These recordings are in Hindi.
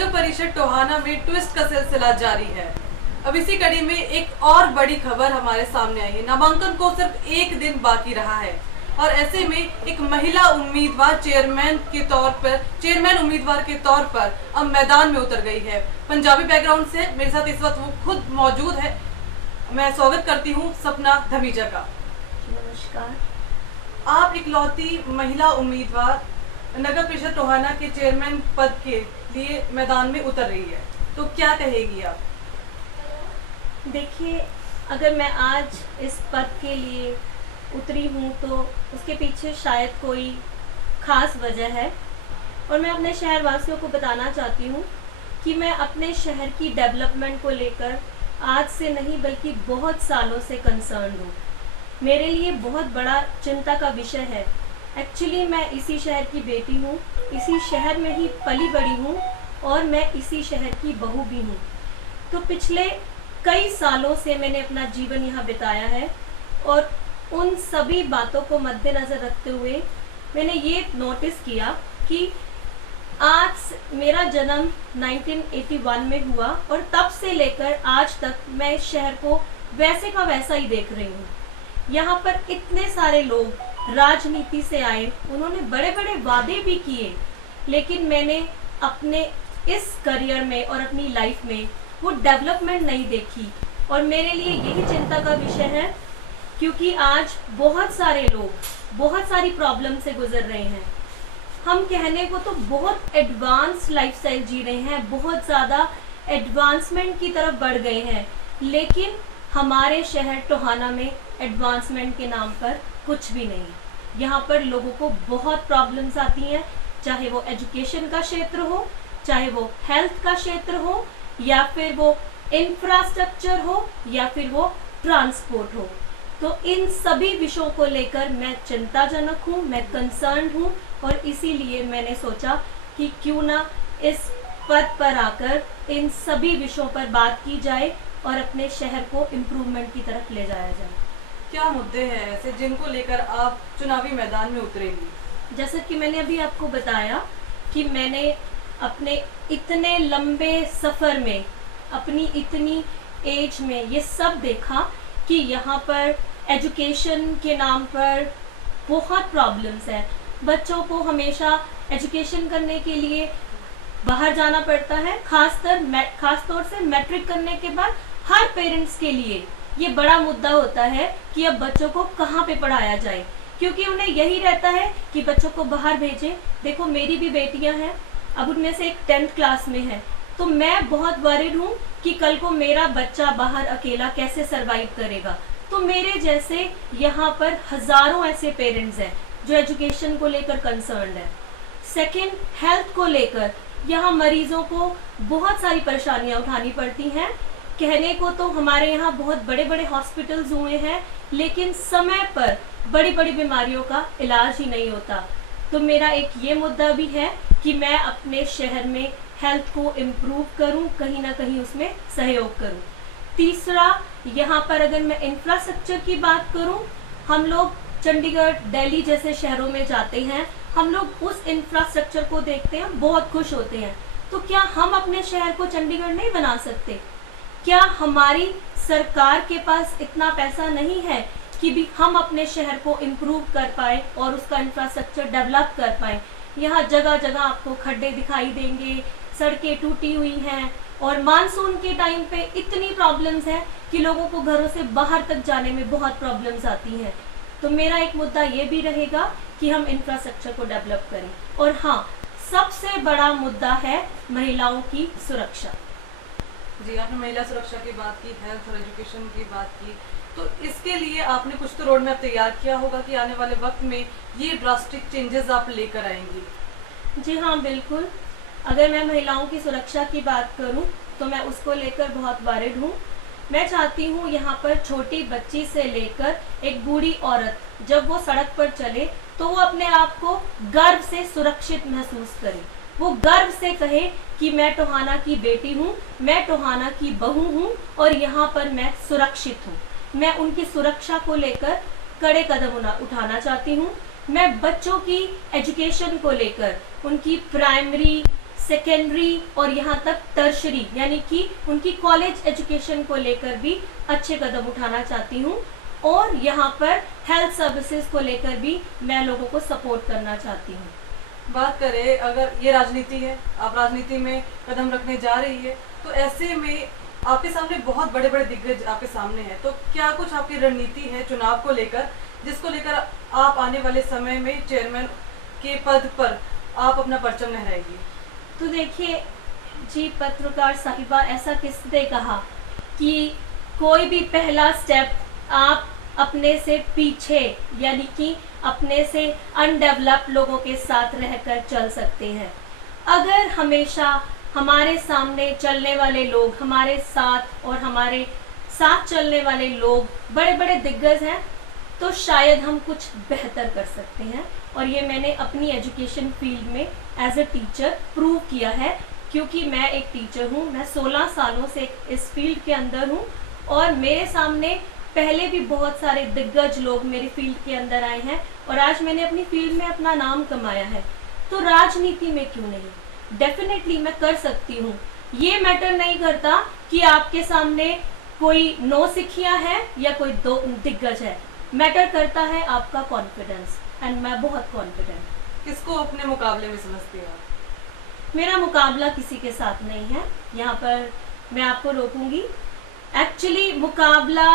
नगर परिषद टोहाना में ट्विस्ट का सिलसिला जारी है। अब इसी कड़ी में एक और बड़ी खबर हमारे सामने आई है। नामांकन को सिर्फ एक दिन बाकी रहा है और ऐसे में एक महिला उम्मीदवार चेयरमैन उम्मीदवार के तौर पर अब मैदान में उतर गई है। पंजाबी बैकग्राउंड से मेरे साथ इस वक्त वो खुद मौजूद है। मैं स्वागत करती हूँ सपना धमीजा का। नमस्कार। आप इकलौती महिला उम्मीदवार नगर परिषद टोहाना के चेयरमैन पद के लिए मैदान में उतर रही है, तो क्या कहेगी आप? देखिए, अगर मैं आज इस पद के लिए उतरी हूँ तो उसके पीछे शायद कोई ख़ास वजह है और मैं अपने शहर वासियों को बताना चाहती हूँ कि मैं अपने शहर की डेवलपमेंट को लेकर आज से नहीं बल्कि बहुत सालों से कंसर्न हूँ। मेरे लिए बहुत बड़ा चिंता का विषय है। एक्चुअली मैं इसी शहर की बेटी हूँ, इसी शहर में ही पली बड़ी हूँ और मैं इसी शहर की बहू भी हूँ। तो पिछले कई सालों से मैंने अपना जीवन यहाँ बिताया है और उन सभी बातों को मद्देनज़र रखते हुए मैंने ये नोटिस किया कि आज मेरा जन्म 1981 में हुआ और तब से लेकर आज तक मैं इस शहर को वैसे का वैसा ही देख रही हूँ। यहाँ पर इतने सारे लोग राजनीति से आए, उन्होंने बड़े बड़े वादे भी किए, लेकिन मैंने अपने इस करियर में और अपनी लाइफ में वो डेवलपमेंट नहीं देखी और मेरे लिए यही चिंता का विषय है क्योंकि आज बहुत सारे लोग बहुत सारी प्रॉब्लम से गुजर रहे हैं। हम कहने को तो बहुत एडवांस लाइफस्टाइल जी रहे हैं, बहुत ज़्यादा एडवांसमेंट की तरफ बढ़ गए हैं, लेकिन हमारे शहर टोहाना में एडवांसमेंट के नाम पर कुछ भी नहीं। यहाँ पर लोगों को बहुत प्रॉब्लम्स आती हैं, चाहे वो एजुकेशन का क्षेत्र हो, चाहे वो हेल्थ का क्षेत्र हो, या फिर वो इंफ्रास्ट्रक्चर हो, या फिर वो ट्रांसपोर्ट हो। तो इन सभी विषयों को लेकर मैं चिंताजनक हूँ, मैं कंसर्न हूँ और इसीलिए मैंने सोचा कि क्यों ना इस पद पर आकर इन सभी विषयों पर बात की जाए और अपने शहर को इम्प्रूवमेंट की तरफ ले जाया जाए। क्या मुद्दे हैं ऐसे जिनको लेकर आप चुनावी मैदान में उतरेंगी? जैसा कि मैंने अभी आपको बताया कि मैंने अपने इतने लंबे सफ़र में, अपनी इतनी एज में ये सब देखा कि यहाँ पर एजुकेशन के नाम पर बहुत प्रॉब्लम्स हैं। बच्चों को हमेशा एजुकेशन करने के लिए बाहर जाना पड़ता है, खास तौर से मैट्रिक करने के बाद हर पेरेंट्स के लिए ये बड़ा मुद्दा होता है कि अब बच्चों को कहाँ पे पढ़ाया जाए, क्योंकि उन्हें यही रहता है कि बच्चों को बाहर भेजें। देखो, मेरी भी बेटियां हैं, अब उनमें से एक 10th क्लास में है, तो मैं बहुत वरीड हूँ कि कल को मेरा बच्चा बाहर अकेला कैसे सरवाइव करेगा। तो मेरे जैसे यहाँ पर हज़ारों ऐसे पेरेंट्स हैं जो एजुकेशन को लेकर कंसर्न्ड है। सेकंड, हेल्थ को लेकर यहाँ मरीजों को बहुत सारी परेशानियाँ उठानी पड़ती हैं। कहने को तो हमारे यहाँ बहुत बड़े बड़े हॉस्पिटल्स हुए हैं, लेकिन समय पर बड़ी बड़ी बीमारियों का इलाज ही नहीं होता। तो मेरा एक ये मुद्दा भी है कि मैं अपने शहर में हेल्थ को इम्प्रूव करूं, कहीं ना कहीं उसमें सहयोग करूं। तीसरा, यहाँ पर अगर मैं इंफ्रास्ट्रक्चर की बात करूं, हम लोग चंडीगढ़, दिल्ली जैसे शहरों में जाते हैं, हम लोग उस इंफ्रास्ट्रक्चर को देखते हैं, बहुत खुश होते हैं। तो क्या हम अपने शहर को चंडीगढ़ नहीं बना सकते? क्या हमारी सरकार के पास इतना पैसा नहीं है कि भी हम अपने शहर को इम्प्रूव कर पाए और उसका इंफ्रास्ट्रक्चर डेवलप कर पाए? यहाँ जगह जगह आपको खड्डे दिखाई देंगे, सड़कें टूटी हुई हैं और मानसून के टाइम पे इतनी प्रॉब्लम्स हैं कि लोगों को घरों से बाहर तक जाने में बहुत प्रॉब्लम्स आती हैं। तो मेरा एक मुद्दा ये भी रहेगा कि हम इंफ्रास्ट्रक्चर को डेवलप करें। और हाँ, सबसे बड़ा मुद्दा है महिलाओं की सुरक्षा। जी, आपने महिला सुरक्षा की बात की, हेल्थ और एजुकेशन की बात की, तो इसके लिए आपने कुछ तो रोड मैप तैयार किया होगा कि आने वाले वक्त में ये ड्रास्टिक चेंजेस आप लेकर आएंगी। जी हाँ, बिल्कुल। अगर मैं महिलाओं की सुरक्षा की बात करूं तो मैं उसको लेकर बहुत वरीड हूँ। मैं चाहती हूँ यहाँ पर छोटी बच्ची से लेकर एक बूढ़ी औरत जब वो सड़क पर चले तो वो अपने आप को गर्व से सुरक्षित महसूस करे, वो गर्व से कहे कि मैं टोहाना की बेटी हूँ, मैं टोहाना की बहू हूँ और यहाँ पर मैं सुरक्षित हूँ। मैं उनकी सुरक्षा को लेकर कड़े कदम उठाना चाहती हूँ। मैं बच्चों की एजुकेशन को लेकर, उनकी प्राइमरी, सेकेंडरी और यहाँ तक टर्शरी यानी कि उनकी कॉलेज एजुकेशन को लेकर भी अच्छे कदम उठाना चाहती हूँ। और यहाँ पर हेल्थ सर्विसेज को लेकर भी मैं लोगों को सपोर्ट करना चाहती हूँ। बात करें, अगर ये राजनीति है, आप राजनीति में कदम रखने जा रही है, तो ऐसे में आपके सामने बहुत बड़े बड़े दिग्गज आपके सामने हैं, तो क्या कुछ आपकी रणनीति है चुनाव को लेकर, जिसको लेकर आप आने वाले समय में चेयरमैन के पद पर आप अपना परचम लहराएगी? तो देखिए जी पत्रकार साहिबा, ऐसा किसने कहा कि कोई भी पहला स्टेप आप अपने से पीछे यानी कि अपने से अनडेवलप्ड लोगों के साथ रहकर चल सकते हैं। अगर हमेशा हमारे सामने चलने वाले लोग, हमारे साथ और हमारे साथ चलने वाले लोग बड़े बड़े दिग्गज हैं, तो शायद हम कुछ बेहतर कर सकते हैं। और ये मैंने अपनी एजुकेशन फील्ड में एज ए टीचर प्रूव किया है, क्योंकि मैं एक टीचर हूँ, मैं 16 सालों से इस फील्ड के अंदर हूँ और मेरे सामने पहले भी बहुत सारे दिग्गज लोग मेरी फील्ड के अंदर आए हैं और आज मैंने अपनी फील्ड में अपना नाम कमाया है। तो राजनीति में क्यों नहीं, डेफिनेटली मैं कर सकती हूँ। ये मैटर नहीं करता कि आपके सामने कोई नौसिखिया है या कोई दो दिग्गज है, मैटर करता है आपका कॉन्फिडेंस, एंड मैं बहुत कॉन्फिडेंट। किसको अपने मुकाबले में समझती हैं? मेरा मुकाबला किसी के साथ नहीं है, यहाँ पर मैं आपको रोकूंगी। एक्चुअली मुकाबला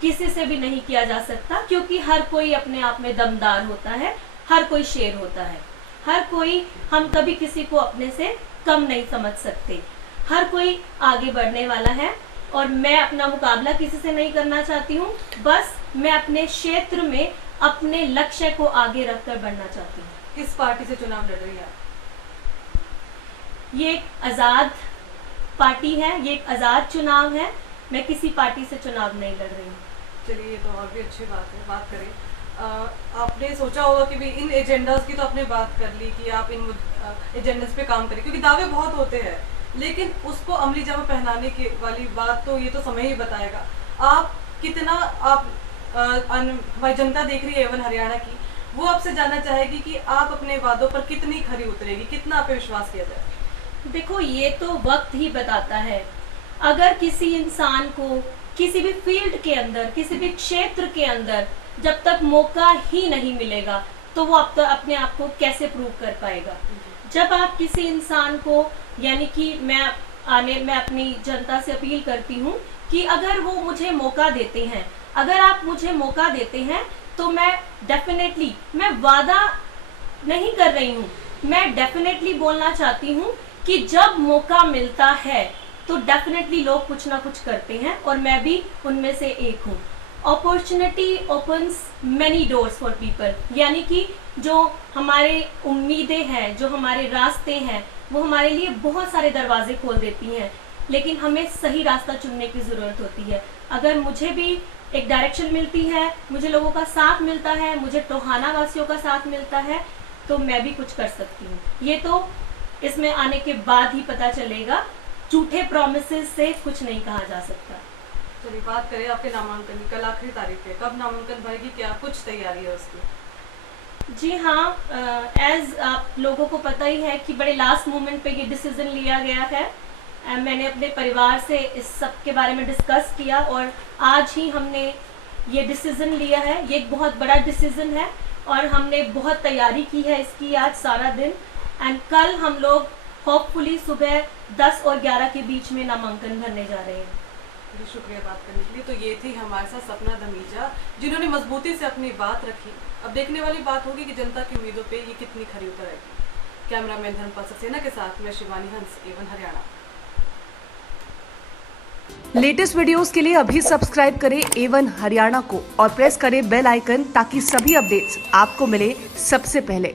किसी से भी नहीं किया जा सकता, क्योंकि हर कोई अपने आप में दमदार होता है, हर कोई शेर होता है, हर कोई, हम कभी किसी को अपने से कम नहीं समझ सकते, हर कोई आगे बढ़ने वाला है। और मैं अपना मुकाबला किसी से नहीं करना चाहती हूँ, बस मैं अपने क्षेत्र में अपने लक्ष्य को आगे रखकर बढ़ना चाहती हूँ। किस पार्टी से चुनाव लड़ रही है? ये एक आज़ाद पार्टी है, ये एक आज़ाद चुनाव है, मैं किसी पार्टी से चुनाव नहीं लड़ रही हूँ। चलिए, ये तो और भी अच्छी बात है। बात करें, आपने सोचा होगा कि भी इन एजेंडास की तो आपने बात कर ली कि आप इन एजेंडास पे काम करें, क्योंकि दावे बहुत होते हैं, लेकिन उसको अमली जामा पहनाने की वाली बात तो ये तो समय ही बताएगा। आप कितना, आप हमारी जनता देख रही है एवन हरियाणा की, वो आपसे जानना चाहेगी कि आप अपने वादों पर कितनी खरी उतरेगी, कितना आप पे विश्वास किया जाए? देखो, ये तो वक्त ही बताता है। अगर किसी इंसान को किसी भी फील्ड के अंदर, किसी भी क्षेत्र के अंदर जब तक मौका ही नहीं मिलेगा, तो वो अपने आप को कैसे प्रूव कर पाएगा? जब आप किसी इंसान को, यानी कि मैं अपनी जनता से अपील करती हूँ कि अगर वो मुझे मौका देते हैं, अगर आप मुझे मौका देते हैं, तो मैं डेफिनेटली, मैं वादा नहीं कर रही हूँ, मैं डेफिनेटली बोलना चाहती हूँ कि जब मौका मिलता है तो डेफिनेटली लोग कुछ ना कुछ करते हैं, और मैं भी उनमें से एक हूँ। Opportunity opens many doors for people, यानी कि जो हमारे उम्मीदें हैं, जो हमारे रास्ते हैं, वो हमारे लिए बहुत सारे दरवाजे खोल देती हैं, लेकिन हमें सही रास्ता चुनने की ज़रूरत होती है। अगर मुझे भी एक डायरेक्शन मिलती है, मुझे लोगों का साथ मिलता है, मुझे टोहाना वासियों का साथ मिलता है, तो मैं भी कुछ कर सकती हूँ। ये तो इसमें आने के बाद ही पता चलेगा, झूठे प्रोमिसेस से कुछ नहीं कहा जा सकता। चलिए, बात करें आपके नामांकन की। कल आखिरी तारीख है, कब नामांकन भरेगी, क्या कुछ तैयारी है उसकी? जी हाँ, एज आप लोगों को पता ही है कि बड़े लास्ट मोमेंट पे ये डिसीजन लिया गया है। मैंने अपने परिवार से इस सब के बारे में डिस्कस किया और आज ही हमने ये डिसीजन लिया है। ये एक बहुत बड़ा डिसीजन है और हमने बहुत तैयारी की है इसकी आज सारा दिन, एंड कल हम लोग होपफुली सुबह 10 और 11 के बीच में नामांकन भरने जा रहे हैं। जी, शुक्रिया बात करने के लिए। तो ये थी हमारे साथ सपना धमीजा, जिन्होंने मजबूती से अपनी बात रखी। अब देखने वाली बात होगी कि जनता की उम्मीदों पे ये कितनी खरी उतर आएगी। कैमरामैन धर्मपाल सक्सेना के साथ मैं शिवानी हंस, एवन हरियाणा। लेटेस्ट वीडियोस के लिए अभी सब्सक्राइब करें एवन हरियाणा को और प्रेस करें बेल आइकन, ताकि सभी अपडेट्स आपको मिले सबसे पहले।